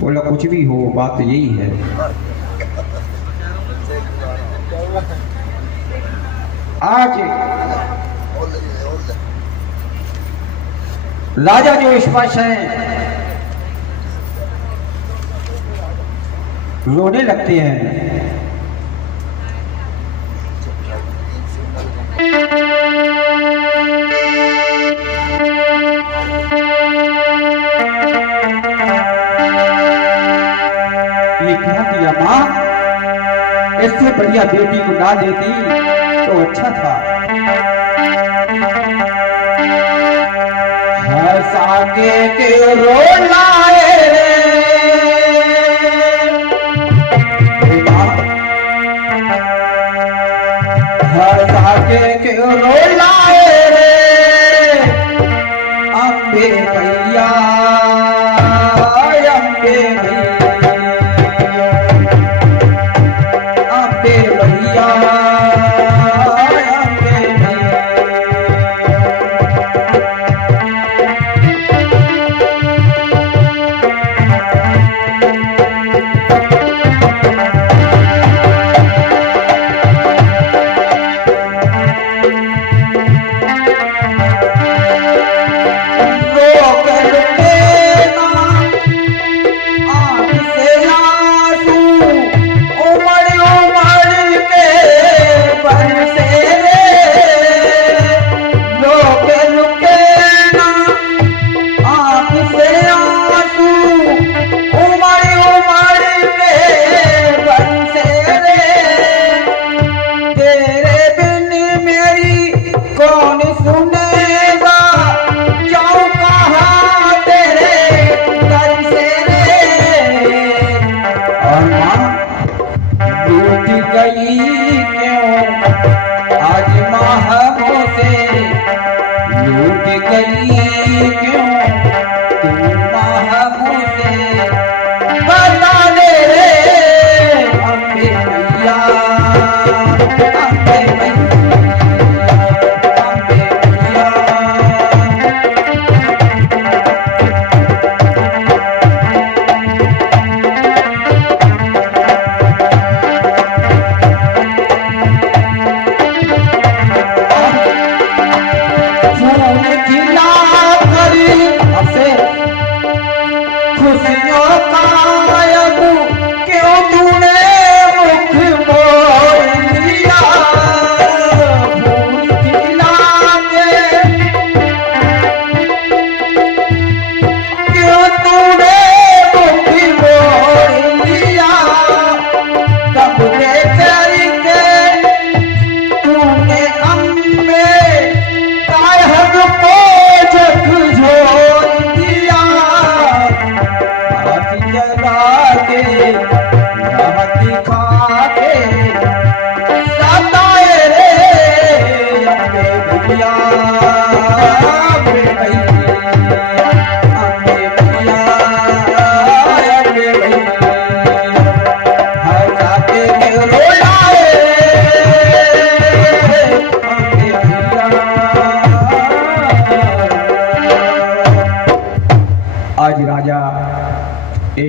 बोला कुछ भी हो, बात यही है। आज राजा जो स्पष्ट है रोने लगते हैं। ये क्या किया मां, इससे बढ़िया बेटी को ना देती तो अच्छा था। हंसा के रोलाए हंसा के रोलाए अम्बे भैया अम्बे भैया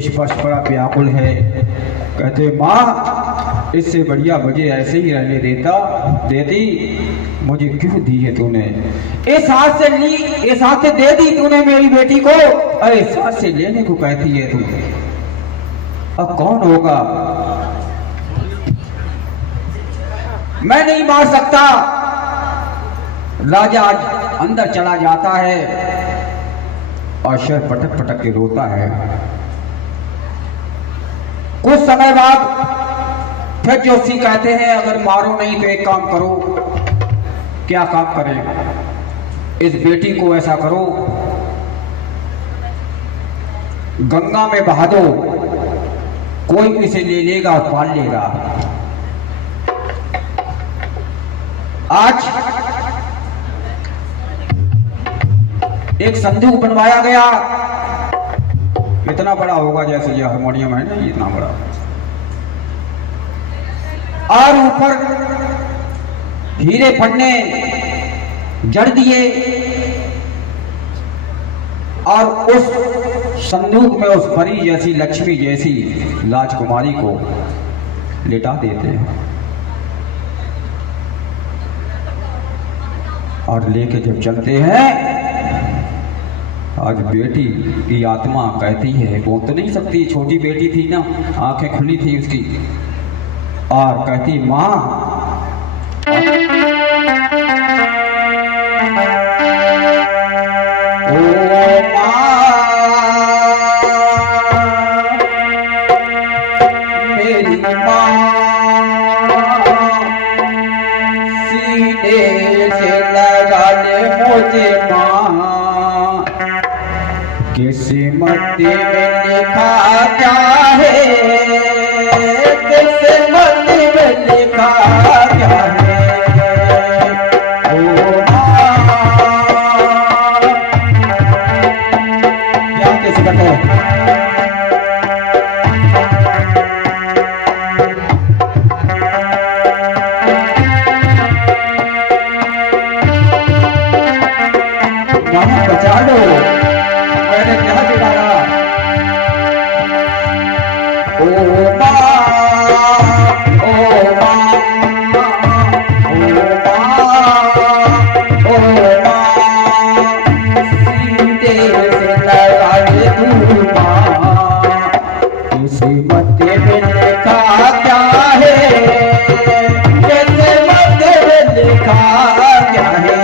स्पष्ट बड़ा व्याकुल है। कहते माँ इससे बढ़िया मुझे ऐसे ही रहने देती, मुझे क्यों दी है तूने? इस हाथ से ली, इस हाथ से दे दी तूने मेरी बेटी को, और इस हाथ से लेने को कहती है तू। अब कौन होगा? मैं नहीं मार सकता। राजा अंदर चला जाता है और शर पटक पटक के रोता है। कुछ समय बाद फिर जोशी कहते हैं अगर मारो नहीं तो एक काम करो। क्या काम करें? इस बेटी को ऐसा करो, गंगा में बहा दो, कोई इसे ले लेगा और पाल लेगा। आज एक संदूक बनवाया गया, इतना बड़ा होगा जैसे ये हारमोनियम है ना, इतना बड़ा, और ऊपर हीरे पन्ने जड़ दिए और उस संदूक में उस परी जैसी लक्ष्मी जैसी राजकुमारी को लिटा देते हैं और लेके जब चलते हैं, आज बेटी की आत्मा कहती है, बोल तो नहीं सकती, छोटी बेटी थी ना, आंखें खुली थी उसकी, और कहती माँ किस्मत में लिखा क्या है, किस्मत में लिखा क्या है, ओ क्या किस्मत है। मामा बचा लो, मैंने क्या बिगाड़ा। ओ माँ, ओ माँ, ओ माँ, सीधे से लगा दे तू माँ, किस्मत में लिखा क्या है, किस्मत में लिखा क्या है।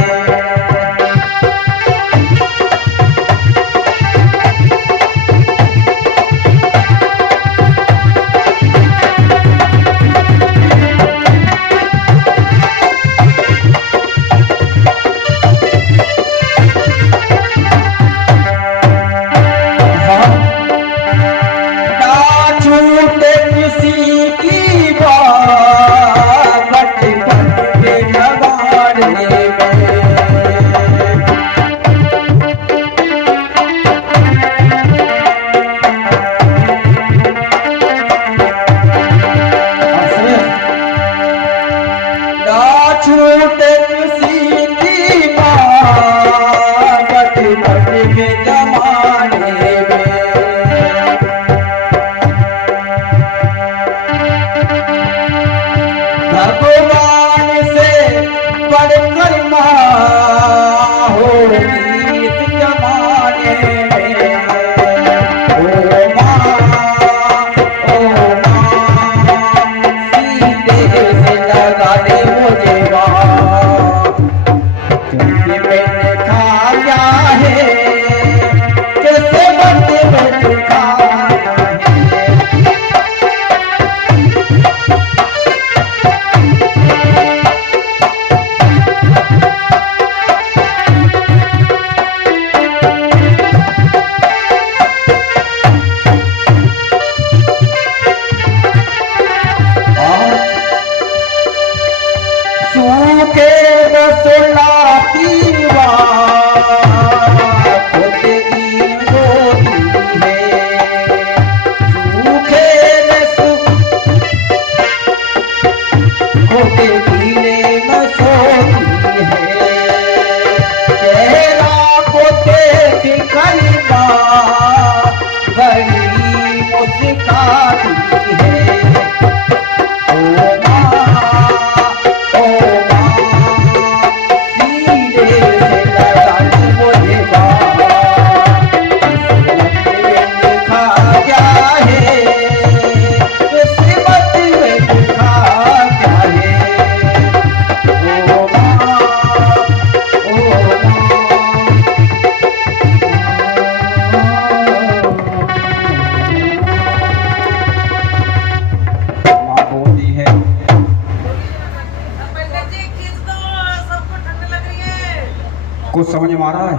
कुछ समझ में आ रहा है?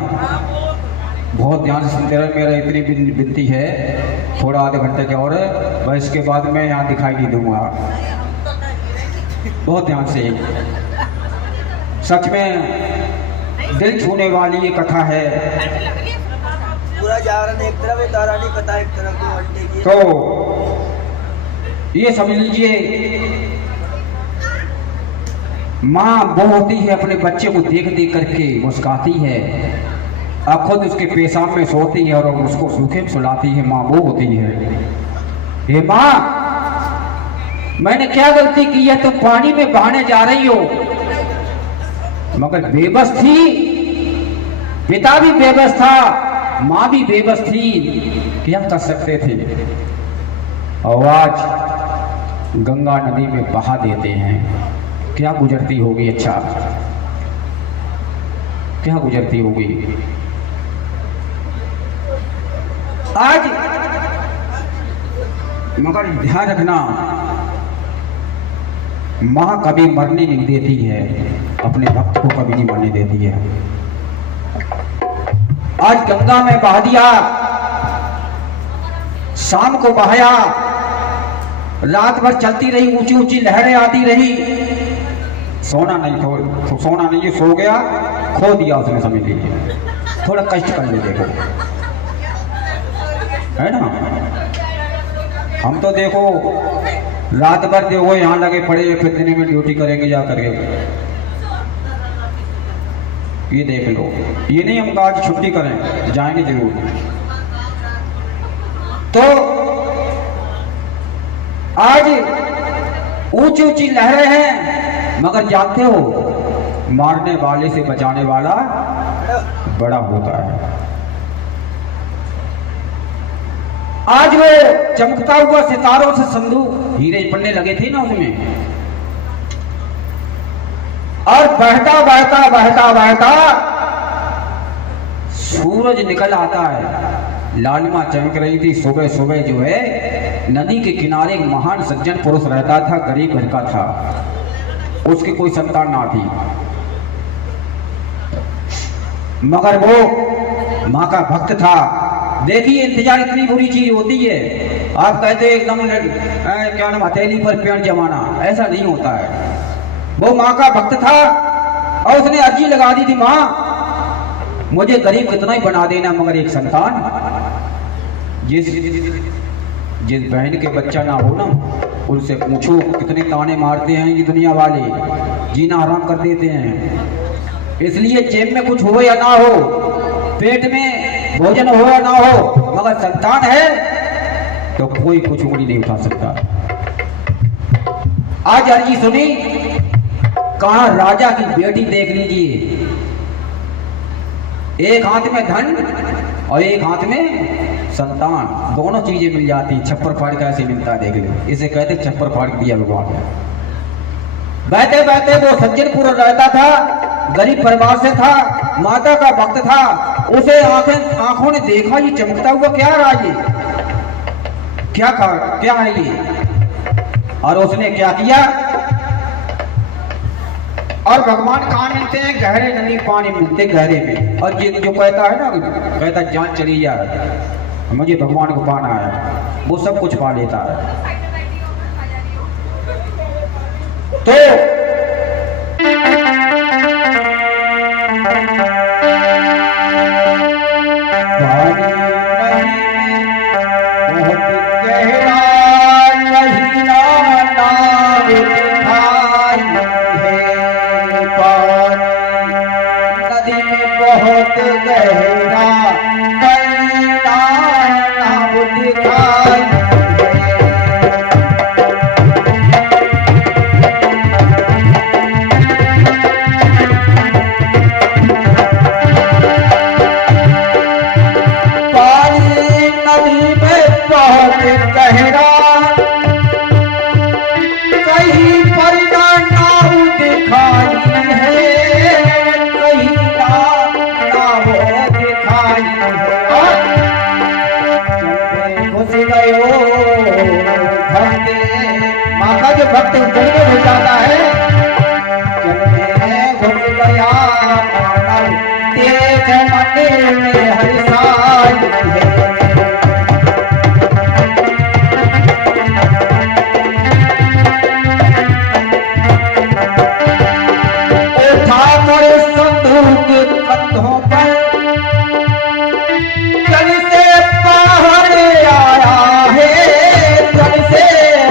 बहुत ध्यान से सुनते रहे, मेरा इतनी विनती है, थोड़ा आधे घंटे के और है, बस इसके बाद मैं यहाँ दिखाई नहीं दूंगा। बहुत ध्यान से, सच में दिल छूने वाली ये कथा है। पूरा जागरण एक तरफ है, तारानी कथा एक तरफ, 2 घंटे की। तो ये समझ लीजिए, माँ वो होती है, अपने बच्चे को देख देख करके मुस्काती है, अब खुद उसके पेशाब में सोती है और उसको सूखे में सुलाती है। माँ वो होती है, हे माँ मैंने क्या गलती की है, तुम पानी में बहाने जा रही हो। मगर बेबस थी, पिता भी बेबस था, माँ भी बेबस थी, क्या कर सकते थे। और आज गंगा नदी में बहा देते हैं। क्या गुजरती होगी, अच्छा क्या गुजरती होगी। आज मगर ध्यान रखना, मां कभी मरने नहीं देती है, अपने भक्त को कभी नहीं मरने देती है। आज गंगा में बहा दिया, शाम को बहाया, रात भर चलती रही, ऊंची ऊंची लहरें आती रही, सोना नहीं, तो सोना नहीं, सो गया, खो दिया उसने, समझ लीजिए। थोड़ा कष्ट कर ले, देखो है ना। हम तो देखो रात भर देखो यहाँ लगे पड़े, फिर दिन में ड्यूटी करेंगे जा करके। ये देख लो, ये नहीं हम आज छुट्टी करें, जाएंगे जरूर। तो आज ऊंची ऊंची लहरें हैं, मगर जानते हो मारने वाले से बचाने वाला बड़ा होता है। आज वो चमकता हुआ सितारों से संदूक हीरे पड़ने लगे थे ना उसमें, और बहता बहता बहता बहता सूरज निकल आता है। लालिमा चमक रही थी। सुबह सुबह जो है नदी के किनारे एक महान सज्जन पुरुष रहता था, गरीब घर का था, उसकी कोई संतान ना थी, मगर वो माँ का भक्त था। देखिए इंतजार इतनी बुरी चीज होती है, आप कहते एकदम क्या नाम, हथेली पर पेड़ जमाना, ऐसा नहीं होता है। वो माँ का भक्त था और उसने अर्जी लगा दी थी, माँ मुझे गरीब कितना ही बना देना, मगर एक संतान, जिस बहन के बच्चा ना हो ना, उनसे पूछो कितने ताने मारते हैं ये दुनिया वाले, जीना हराम कर देते हैं। इसलिए जेब में कुछ हो या ना हो, पेट में भोजन हो या ना हो, मगर संतान है तो कोई कुछ उंगली नहीं उठा सकता। आज अर्जी सुनी, कहा राजा की बेटी, देख लीजिए, एक हाथ में धन और एक हाथ में संतान, दोनों चीजें मिल जाती। छप्पर फाड़ कैसे मिलता है, देख लीजिए, इसे कहते छप्पर फाड़ दिया भगवान ने। बहते बहते वो सज्जनपुर रहता था, गरीब परिवार से था, माता का भक्त था। उसे आंखों ने देखा, ये चमकता हुआ क्या रहा, ये क्या है ये, और उसने क्या किया, और भगवान कहाँ मिलते हैं, गहरे नदी पानी मिलते गहरे में। और ये जो कहता है ना, कहता जान चली जाए, मुझे भगवान को पाना है, वो सब कुछ पा लेता है। तो भक्त जन्म हो जाता है, जन्म घुस गया देख मंदिर में हर साल है। उठा कर संदूक कंधों पर, जल से बाहर आया है, जल से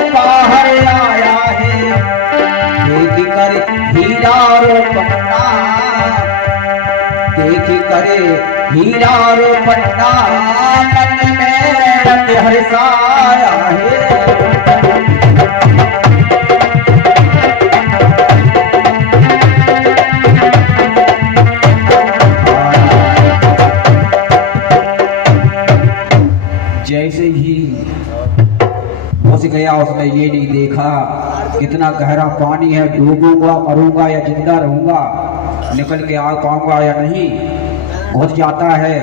बाहर आया है, देख कर हीरा रो पन्ना, देख कर हीरा रो पन्ना मन में रत हर्षाया है। जैसे ही घुस गया उसने ये नहीं देखा इतना गहरा पानी है, डूबूंगा मरूंगा या जिंदा रहूंगा, निकल के आ पाऊंगा या नहीं। घुस जाता है।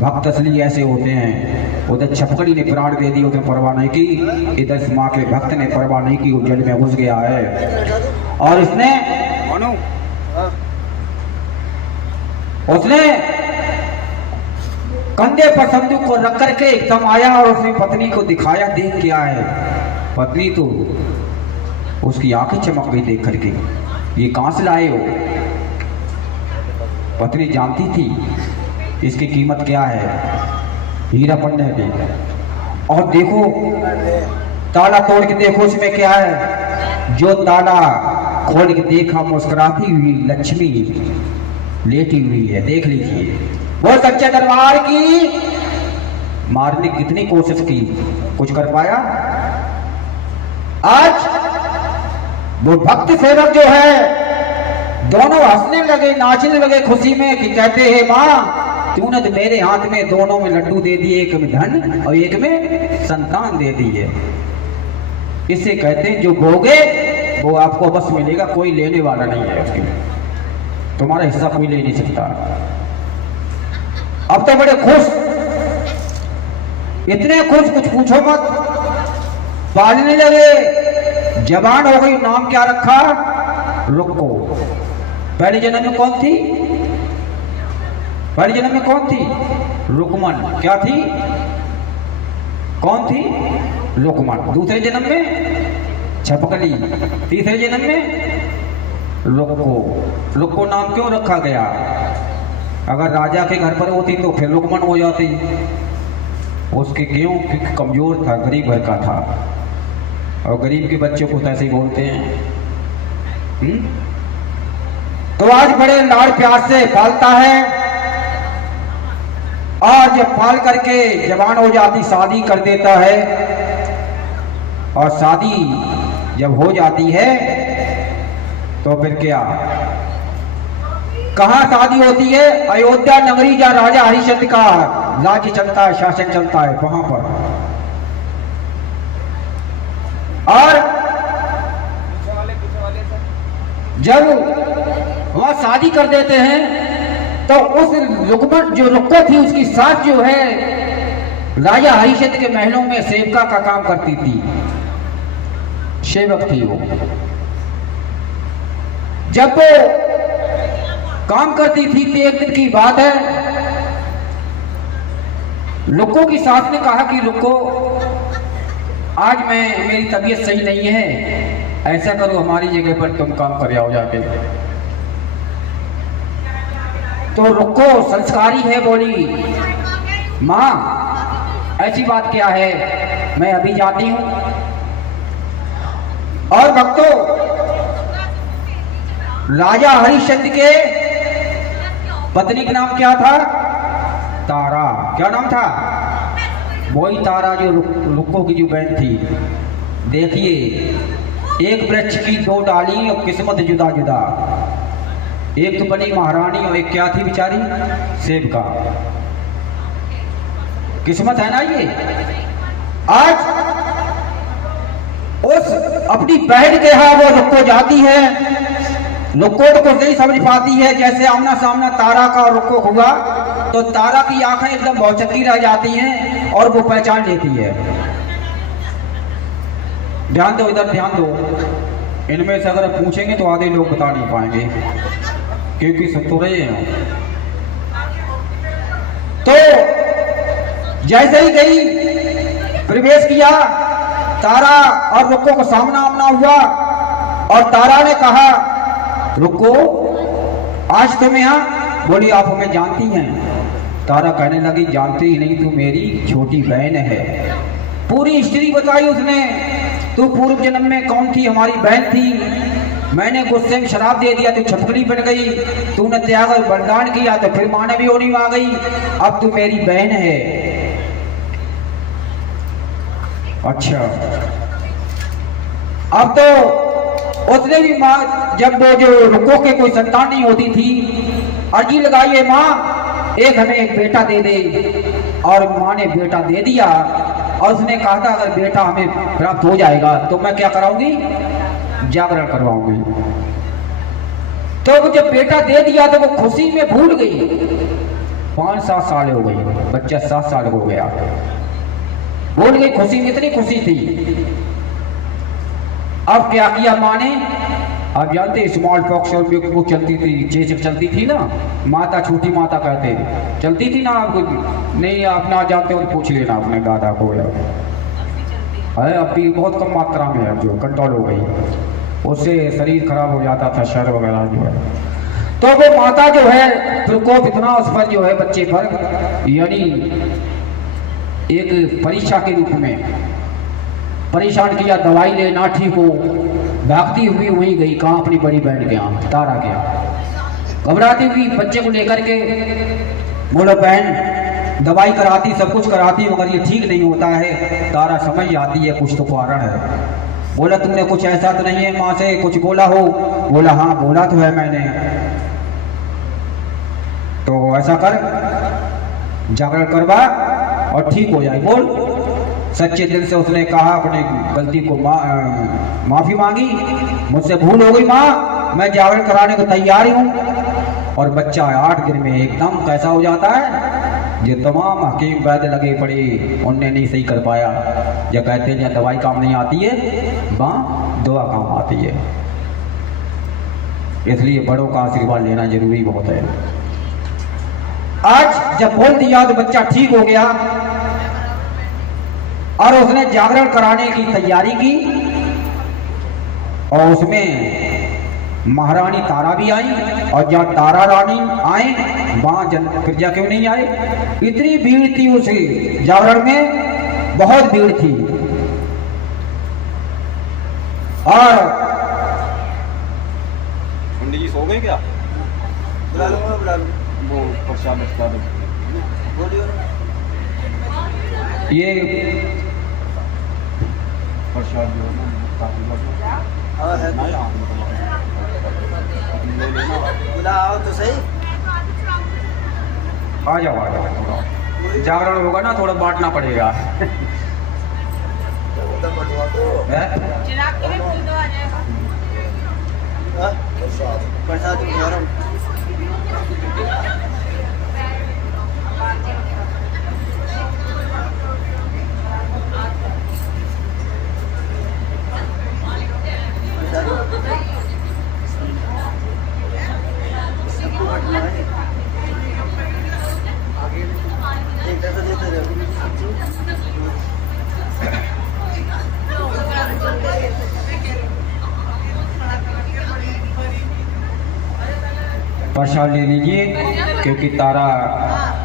भक्त असली ऐसे होते हैं। उधर छपकड़ी ने प्राण दे दी, उसे परवाह नहीं की। इधर माँ के भक्त ने परवाह नहीं की, वो जल में घुस गया है। और उसने कंधे पर संदूक को रख करके एकदम आया और उसने पत्नी को दिखाया। देख क्या है? पत्नी तो उसकी आंखें चमक गई देख करके, ये कहां से लाए हो? पत्नी जानती थी इसकी कीमत क्या है, हीरा पन्ने की। और देखो ताला तोड़ के देखो इसमें क्या है। जो ताला खोल के देखा, मुस्कुराती हुई लक्ष्मी लेटी हुई है। देख लीजिए, वो सच्चे दरबार की मारने की कितनी कोशिश की, कुछ कर पाया? आज वो भक्त सेवक जो है दोनों हंसने लगे, नाचने लगे खुशी में कि कहते हैं माँ तूने तो मेरे हाथ में दोनों में लड्डू दे दिए, एक में धन और एक में संतान दे दी है। इसे कहते हैं जो भोगे वो आपको बस मिलेगा, कोई लेने वाला नहीं है उसके, तुम्हारा हिस्सा कोई ले नहीं सकता। अब तो बड़े खुश, इतने खुश कुछ पूछो मत। पालने लगे, जवान हो गई। नाम क्या रखा? रुक्को। पहले जन्म में कौन थी? पहले जन्म में कौन थी? रुकमन। क्या थी? कौन थी? रुकमन। दूसरे जन्म में छपकली। तीसरे जन्म में रुक्को। रुक्को नाम क्यों रखा गया? अगर राजा के घर पर होती तो फिर रुकमन हो जाती। उसके क्यों? क्योंकि कमजोर था, गरीब घर का था, और गरीब के बच्चों को तो ऐसे ही बोलते हैं। तो आज बड़े लाड़ प्यार से पालता है, और जब पाल करके जवान हो जाती शादी कर देता है। और शादी जब हो जाती है तो फिर क्या? कहाँ शादी होती है? अयोध्या नगरी, जहाँ राजा हरिश्चंद्र का राज्य चलता है, शासन चलता है, वहां पर। और जब वहां शादी कर देते हैं तो उस रुकमन जो रुक्को थी उसकी सास जो है राजा हरिश्चंद्र के महलों में सेवका का काम करती थी, सेवक थी वो। जब वो काम करती थी तो एक दिन की बात है, रुक्को की सास ने कहा कि रुक्को आज मेरी तबीयत सही नहीं है, ऐसा करो हमारी जगह पर तुम काम कर आओ जाके। तो रुक्को संस्कारी है, बोली माँ ऐसी बात क्या है, मैं अभी जाती हूं। और भक्तों, राजा हरिश्चंद्र के पत्नी का नाम क्या था? तारा। क्या नाम था? वही तारा जो रुक्को की जो बहन थी। देखिए, एक वृक्ष की दो डाली और किस्मत जुदा जुदा। एक तो बनी महारानी और एक क्या थी बेचारी? सेवका। किस्मत है ना ये। आज उस अपनी बहन के यहाँ वो रुक्को जाती है। रुक्को तो कुछ नहीं समझ पाती है। जैसे आमना सामना तारा का और रुक्को हुआ तो तारा की आंखें एकदम भौचक्की रह जाती हैं और वो पहचान लेती है। ध्यान दो, इधर ध्यान दो। इनमें से अगर पूछेंगे तो आधे लोग बता नहीं पाएंगे क्योंकि सब तो रहे हैं। तो जैसे ही गई, प्रवेश किया, तारा और रुक्को को सामना आमना हुआ और तारा ने कहा रुक्को आज तुम यहाँ? बोली आप हमें जानती हैं? तारा कहने लगी जानती ही नहीं, तू मेरी छोटी बहन है। पूरी हिस्ट्री बताई उसने। तू पूर्व जन्म में कौन थी? हमारी बहन थी। मैंने गुस्से में शराब दे दिया तो छपकली बन गई, तूने त्याग और बलिदान किया तो फिर माँ भी होनी आ गई, अब तू मेरी बहन है। अच्छा, अब तो उसने भी माँ, जब वो जो रुको के कोई संतान नहीं होती थी, अर्जी लगाई है माँ एक हमें एक बेटा दे दे, और माँ ने बेटा दे दिया। और उसने कहा था अगर बेटा हमें प्राप्त हो जाएगा तो मैं क्या कराऊंगी, जागरण करवाऊंगी। तो वो जब बेटा दे दिया तो वो खुशी में भूल गई। 5-7 साल हो गई, बच्चा 7 साल हो गया, भूल गई, खुशी में इतनी खुशी थी। अब क्या किया माँ ने, आप जानते स्मॉल पॉक्स और वो चलती थी, चेचक चलती थी ना, माता छोटी माता कहते चलती थी ना, आपको नहीं आप ना जानते हो तो पूछ लेना अपने दादा को है, अब भी बहुत कम मात्रा में है जो कंट्रोल हो गई, उससे शरीर खराब हो जाता था, शर वगैरह जो है। तो वो माता जो है प्रकोप इतना उस पर जो है बच्चे पर, यानी एक परीक्षा के रूप में परेशान किया, दवाई ले ना ठीक हो, भागती हुई वहीं गई, कहाँ अपनी बड़ी बहन के यहाँ तारा के यहाँ, घबराती हुई बच्चे को लेकर के। बोलो बहन दवाई कराती सब कुछ कराती मगर ये ठीक नहीं होता है, तारा समझ आती है कुछ तो कारण है। बोला तुमने कुछ ऐसा तो नहीं है माँ से कुछ बोला हो, बोला हाँ बोला तो है मैंने। तो ऐसा कर जागरण करवा और ठीक हो जाए। बोल, सच्चे दिल से उसने कहा, अपनी गलती को माफी मांगी, मुझसे भूल हो गई माँ, मैं जागरण कराने को तैयार ही हूँ। और बच्चा 8 दिन में एकदम कैसा हो जाता है, जो तमाम हकीम वैद्य लगे पड़े उनने नहीं सही कर पाया। जो कहते हैं दवाई काम नहीं आती है, माँ दुआ काम आती है। इसलिए बड़ों का आशीर्वाद लेना जरूरी बहुत है। आज जब बोल दिया तो बच्चा ठीक हो गया और उसने जागरण कराने की तैयारी की, और उसमें महारानी तारा भी आई। और जब तारा रानी आए वहां जन प्रजा क्यों नहीं आए, इतनी भीड़ थी उस जागरण में, बहुत भीड़ थी। और पंडित जी सो गए क्या? बुला लूंगा, बुला लूंगा। वो प्रसाद बोलियो ये प्रसाद जो है ना काफी हाँ है, बुला आओ तो सही। आ जाओ थोड़ा जागरण होगा ना, थोड़ा बांटना पड़ेगा। प्रसाद उठा रहा हूँ। प्रसाद ले लीजिए क्योंकि तारा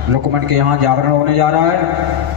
लुकमन के यहाँ जागरण होने जा रहा है।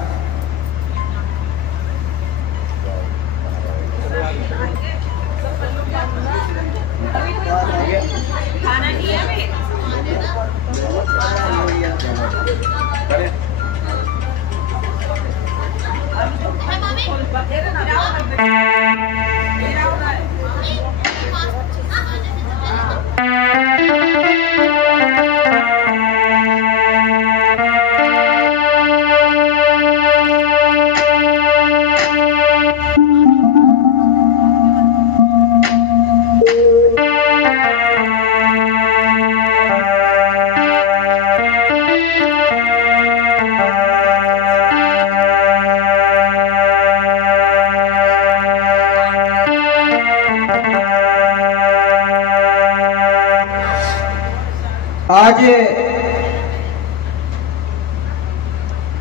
आज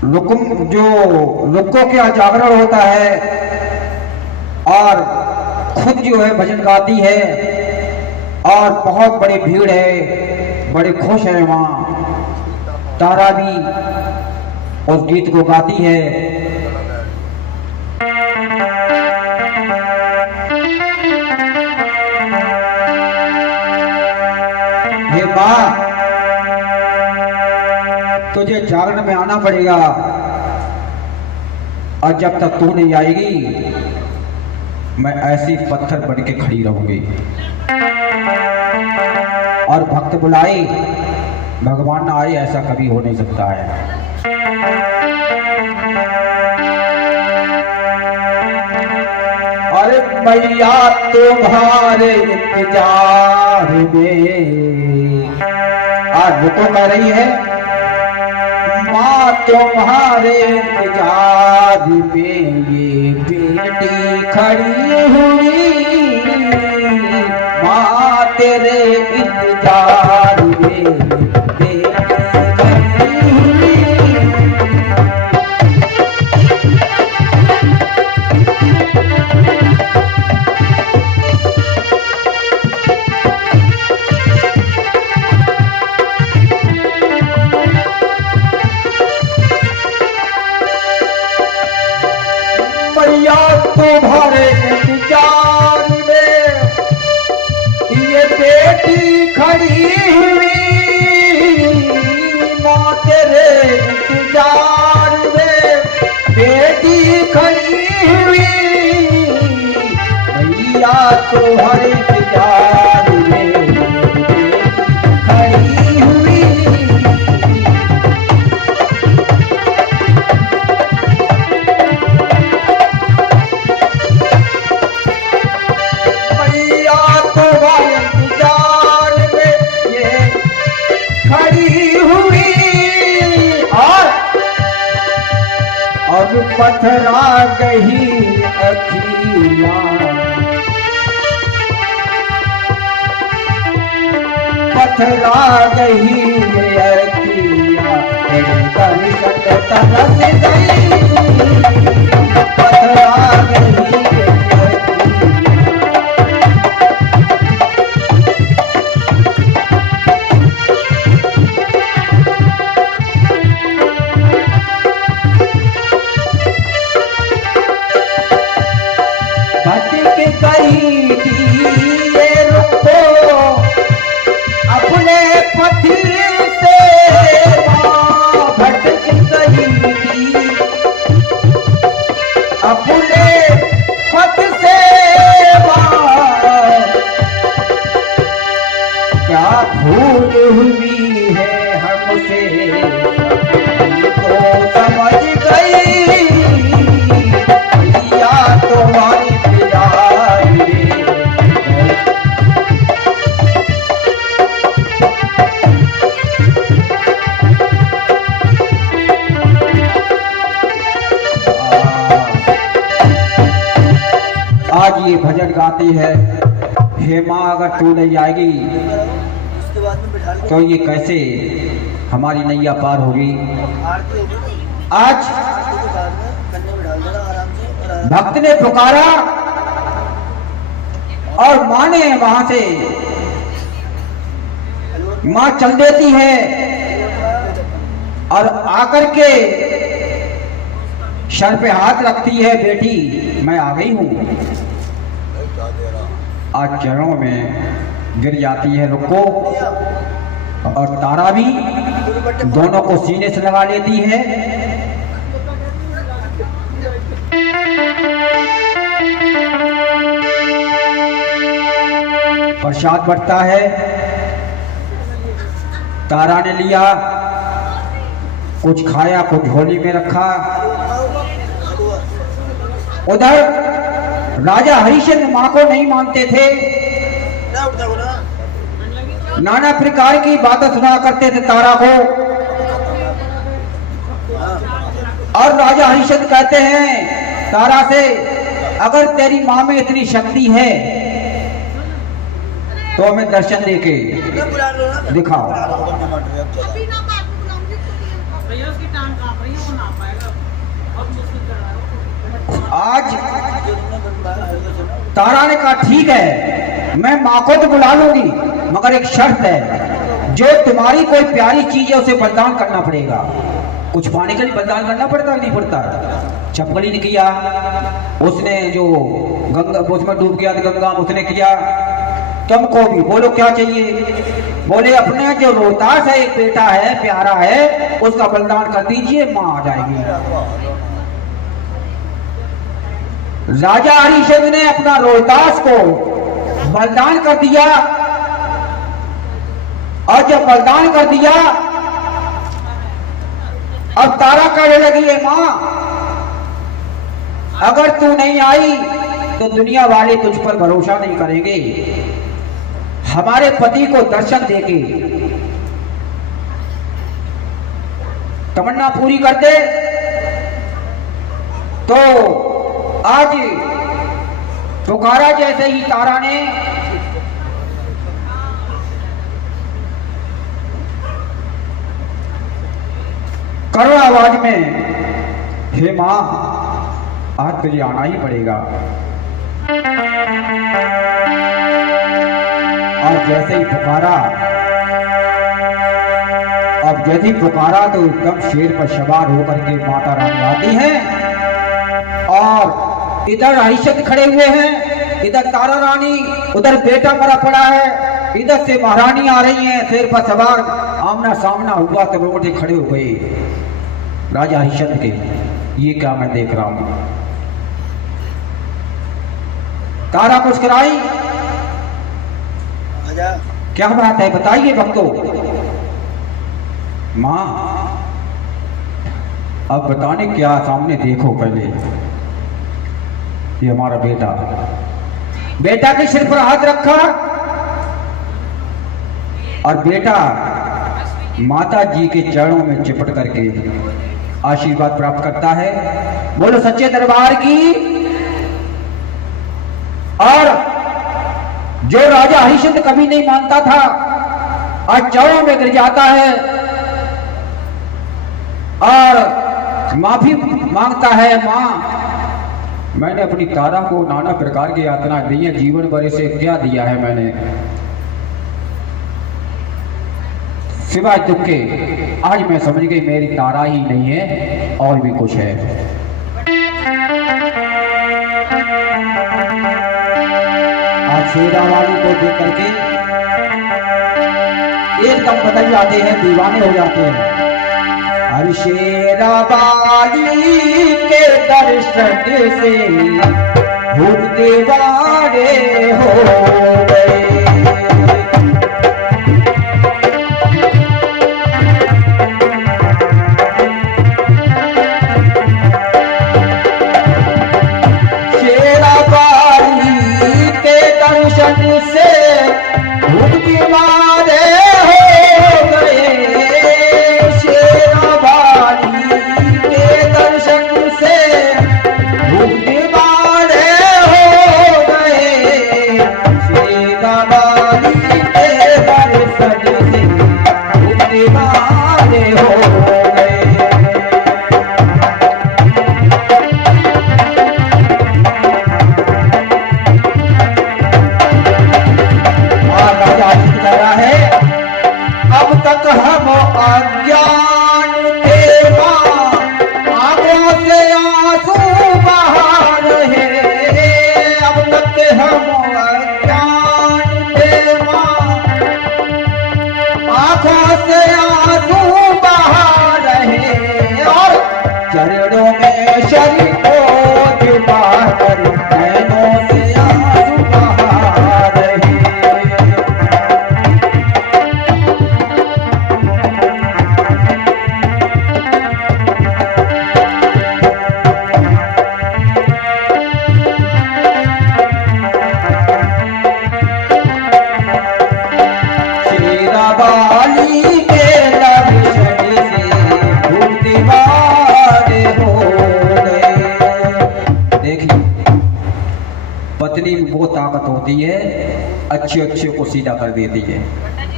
लुक्कों के जागरण होता है और खुद जो है भजन गाती है और बहुत बड़ी भीड़ है, बड़े खुश है। वहाँ तारा भी उस गीत को गाती है। तुझे जागरण में आना पड़ेगा, और जब तक तू नहीं आएगी मैं ऐसी पत्थर बन के खड़ी रहूंगी। और भक्त बुलाए भगवान ना आए, ऐसा कभी हो नहीं सकता है। अरे मैया तुम्हारे इंतजार में आज तो कह रही है, माँ तुम्हारे इंतजार में ये बेटी खड़ी हुई, माँ तेरे इंतजार में बेटी खड़ी हुई। मैया तुम्हारे इंतजार में ये बेटी खड़ी हुई, माँ तेरे इंतजार में बेटी खड़ी हुई, मैया तुम्हारे इंतजार में खड़ी हुई। पथरा गही अखियाँ, पथरा गही अखियाँ, दर्शन तरस गई, पथरा गही अपने पति से भटक गई थी, अपने पथ से क्या भूल हुई है हमसे तो समझ गई, या तुम्हारी आज ये भजन गाती है, हे माँ अगर तू नहीं आएगी उसके बाद में बिठा तो ये कैसे हमारी नैया पार होगी। आरती होगी, आज आरती के बाद में कन्या बिठा देना आराम से, और आराम भक्त ने पुकारा और माँ ने वहां से माँ चल देती है और आकर के सर पे हाथ रखती है, बेटी मैं आ गई हूं। आज चरणों में गिर जाती है, रुको, और तारा भी दोनों को सीने से लगा लेती है। प्रसाद बढ़ता है, तारा ने लिया, कुछ खाया, कुछ झोली में रखा। उधर राजा हरिश्चंद्र माँ को नहीं मानते थे, नाना प्रकार की बातें सुना करते थे तारा को। और राजा हरिश्चंद्र कहते हैं तारा से, अगर तेरी माँ में इतनी शक्ति है तो हमें दर्शन देके दिखाओ। आज तारा ने कहा ठीक है, मैं माँ को तो बुला लूंगी, मगर एक शर्त है, जो तुम्हारी कोई प्यारी चीज है उसे बलिदान करना पड़ेगा। कुछ पाने के लिए बलिदान करना पड़ता नहीं पड़ता। चपकली ने किया, उसने जो गंगा उसमें डूब गया गंगा उसने किया, तुमको भी बोलो क्या चाहिए? बोले अपने जो रोहतास है एक बेटा है प्यारा है उसका बलिदान कर दीजिए, मां आ जाएगी। राजा हरिश्चंद्र ने अपना रोहतास को बलिदान कर दिया और जब बलिदान कर दिया अब तारा कहने लगी है मां अगर तू नहीं आई तो दुनिया वाले तुझ पर भरोसा नहीं करेंगे, हमारे पति को दर्शन देके तमन्ना पूरी कर दे। तो आज पुकारा जैसे ही तारा ने करुण आवाज में हे मां आज तुझे आना ही पड़ेगा। और जैसे ही पुकारा, अब जैसे ही पुकारा तो एकदम शेर पर सवार होकर के माता रानी आती हैं और इधर हरिश्चंद्र खड़े हुए हैं, इधर तारा रानी, उधर बेटा मरा पड़ा है, इधर से महारानी आ रही है शेर पर सवार। आमना सामना हुआ तो रोटे खड़े हो गए राजा हरिश्चंद्र के, ये क्या मैं देख रहा हूं। तारा मुस्कुराई, क्या बात है बताइए भक्तों। मां अब बताने क्या, सामने देखो पहले ये हमारा बेटा। बेटा के सिर पर हाथ रखा और बेटा माता जी के चरणों में चिपट करके आशीर्वाद प्राप्त करता है। बोलो सच्चे दरबार की। और जो राजा हरिश्चंद्र कभी नहीं मानता था आज चरणों में गिर जाता है और माफी मांगता है। मां मैंने अपनी तारा को नाना प्रकार की यातना दी है, जीवन भर से क्या दिया है मैंने सिवाय दुख के। आज मैं समझ गई मेरी तारा ही नहीं है और भी कुछ है। आज शेरा वाली को देख करके एकदम बदल जाते हैं, दीवाने हो जाते हैं। हर शेरा वाली के दर्शन से भूत दीवाने हो गए। से भूत दीवाने हो गए, शेरा वाली के दर्शन से भूत दीवाने हो गए, शेरा वाली के दर्शन से भूत दीवाने हो गए। अब तक हम अज्ञान थे मां, आंखों से आंसू बहा रहे। अब तक हम अज्ञान थे मां, आंखों से आंसू बहा रहे और चरणों में शरीर को छुपा कर नैनों से आंसू बहा रहे। पत्नी में वो ताकत होती है, अच्छे अच्छे को सीधा कर देती है।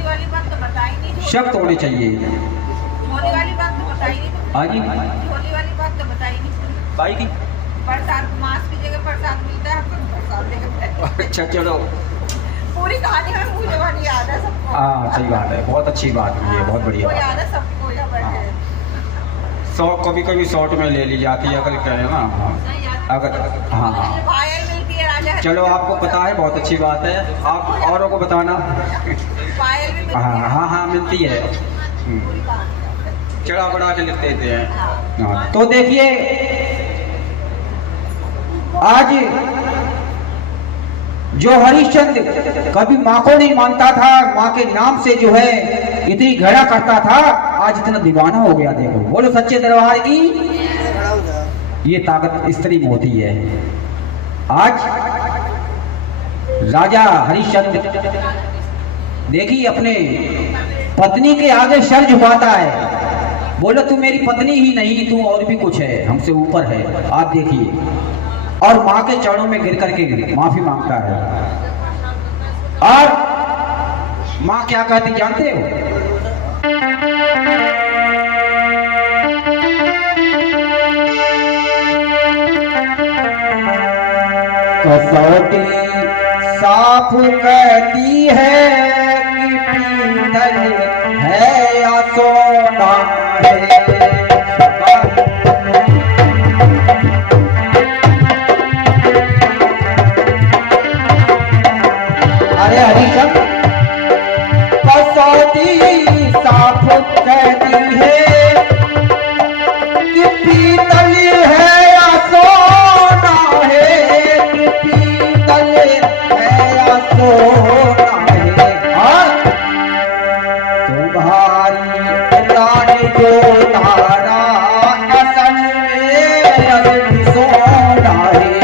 वाली बात तो बताई नहीं, शब्द होने चाहिए। होली वाली बात तो बताई नहीं। हाँ जी, होली वाली बात तो बताई नहीं। भाई की प्रसाद, मांस की जगह प्रसाद मिलता है, हम प्रसाद लेकर। अच्छा चलो, पूरी कहानी में मुझे वाली याद है सबको। हाँ सही बात है, बहुत अच्छी बात की है, बहुत बढ़िया सबको बात याद है, सबको याद है। शॉर्ट कभी कभी शॉर्ट में ले ली जाती है अगर कहे ना, अगर हाँ हाँ भाई मिलती है राजा चलो आपको पता है, बहुत अच्छी बात है। आप औरों को बताना। पायल भी मिलती हाँ है। हाँ हाँ, मिलती है। चढ़ा बढ़ा के लिख देते हैं। हाँ, तो देखिए आज जो हरिश्चंद्र कभी माँ को नहीं मानता था, माँ के नाम से जो है इतनी घृणा करता था, आज इतना दीवाना हो गया। देखो, बोलो सच्चे दरबार की। खड़ा हो जा। ये ताकत स्त्री में होती है। आज राजा हरिश्चंद्र देखिए अपने पत्नी के आगे सर झुकाता है। बोलो तू मेरी पत्नी ही नहीं, तू और भी कुछ है, हमसे ऊपर है। आप देखिए, और माँ के चरणों में गिर करके माफी मांगता है। और माँ क्या कहती जानते हो? कसौटी साफ कहती है कि पीतल है या सोना है। अरे हरिशंकर, कसौटी साफ कहती है कि पीतल है या सोना है, कि पीतल है या सोना है। हाँ? तुम्हारी रानी जो तारा असल में असली सोना है।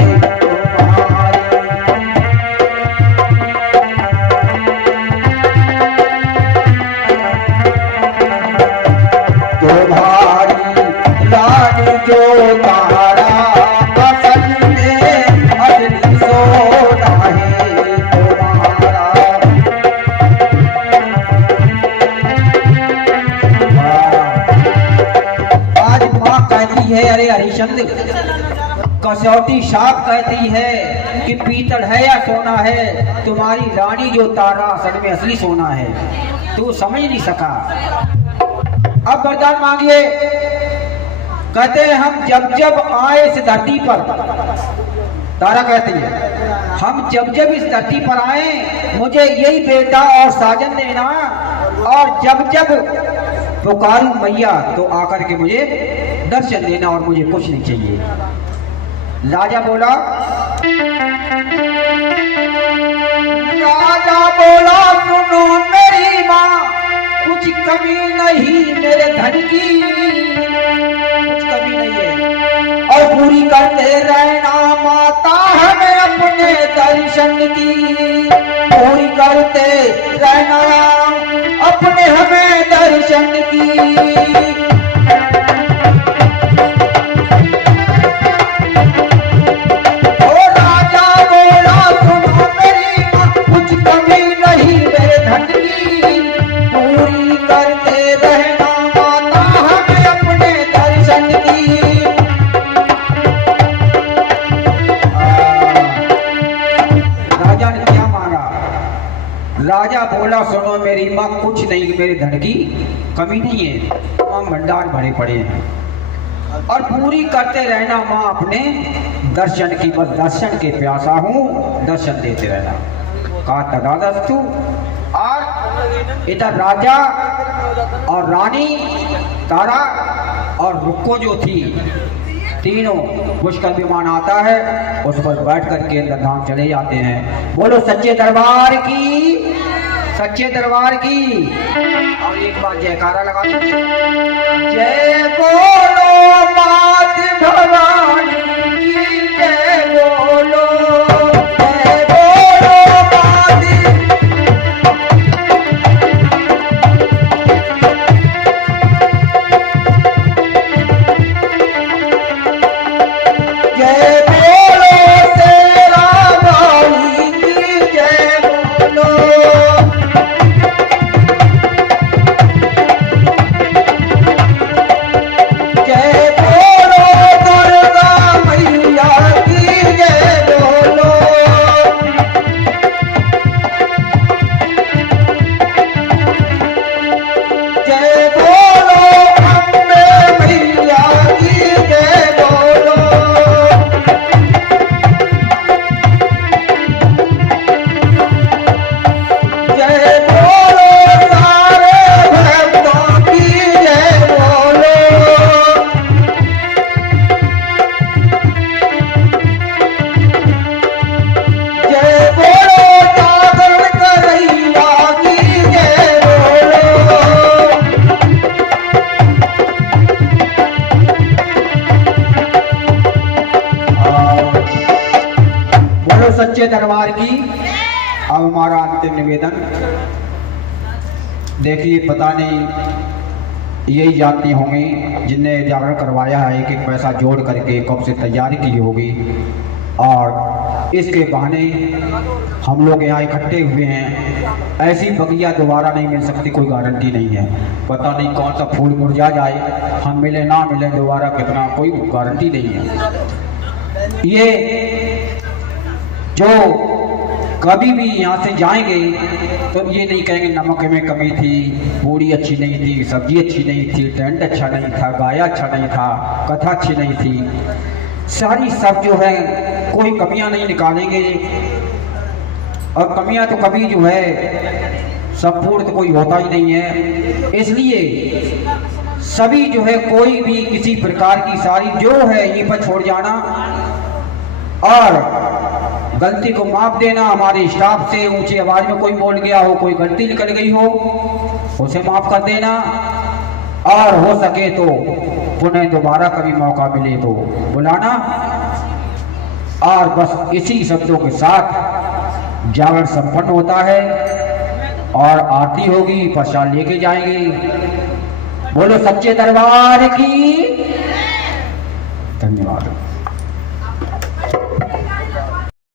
तुम्हारी रानी जो तारा असल में असली सोना है तुम्हारा। आज माँ कहती है, अरे हरिश्चंद्र, कसौटी साफ कहती है कि पीतल है या सोना है, तुम्हारी रानी जो तारा असल में असली सोना है। तू समझ नहीं सका। अब वरदान मांगिए। कहते हैं हम जब जब आए इस धरती पर, तारा कहती है हम जब जब इस धरती पर आए मुझे यही बेटा और साजन देना, और जब जब पुकारूं मैया तो आकर के मुझे दर्शन देना, और मुझे कुछ नहीं चाहिए। राजा बोला, सुनो मेरी माँ, कुछ कमी नहीं मेरे धन की, कुछ कमी नहीं है, और पूरी करते रहना माता हमें अपने दर्शन की, पूरी करते रहना अपने हमें दर्शन की। राजा बोला, सुनो मेरी माँ, कुछ नहीं मेरे धन की कमी नहीं है, माँ भंडार भरे पड़े हैं, और पूरी करते रहना माँ अपने दर्शन की, बस दर्शन के प्यासा हूँ, दर्शन देते रहना। कहा तदादस्तु। और इधर राजा और रानी तारा और रुक्को जो थी, तीनों पुष्कर विमान आता है, उस पर बैठ करके अंदर धाम चले जाते हैं। बोलो सच्चे दरबार की, सच्चे दरबार की। और एक बार जयकारा लगा दीजिए। जय बोलो मात भवानी की, जय बोलो, जय बोलो मात। जय बोलो तेरा वाली की, जय बोलो। जय बोलो दुर्गा सच्चे दरबार की। अब हमारा अंतिम निवेदन, देखिए पता नहीं यही जानती होंगी जिनने जागरण करवाया है, एक एक पैसा जोड़ करके कब से तैयारी की होगी, और इसके बहाने हम लोग यहाँ इकट्ठे हुए हैं। ऐसी बगिया दोबारा नहीं मिल सकती, कोई गारंटी नहीं है। पता नहीं कौन सा फूल मुरझा जाए, हम मिले ना मिले दोबारा कितना, कोई गारंटी नहीं है। ये जो कभी भी यहाँ से जाएंगे तो ये नहीं कहेंगे नमक में कमी थी, पूरी अच्छी नहीं थी, सब्जी अच्छी नहीं थी, टेंट अच्छा नहीं था, गाया अच्छा नहीं था, कथा अच्छी नहीं थी। सारी सब जो है कोई कमियां नहीं निकालेंगे, और कमियां तो कभी जो है संपूर्ण तो कोई होता ही नहीं है। इसलिए सभी जो है कोई भी किसी प्रकार की सारी जो है ये पर छोड़ जाना, और गलती को माफ देना। हमारे स्टाफ से ऊंची आवाज में कोई बोल गया हो, कोई गलती निकल गई हो, उसे माफ कर देना, और हो सके तो पुनः दोबारा कभी मौका मिले तो बुलाना। और बस इसी शब्दों के साथ जागरण संपन्न होता है, और आरती होगी, प्रसाद लेके जाएंगे। बोलो सच्चे दरबार की। धन्यवाद।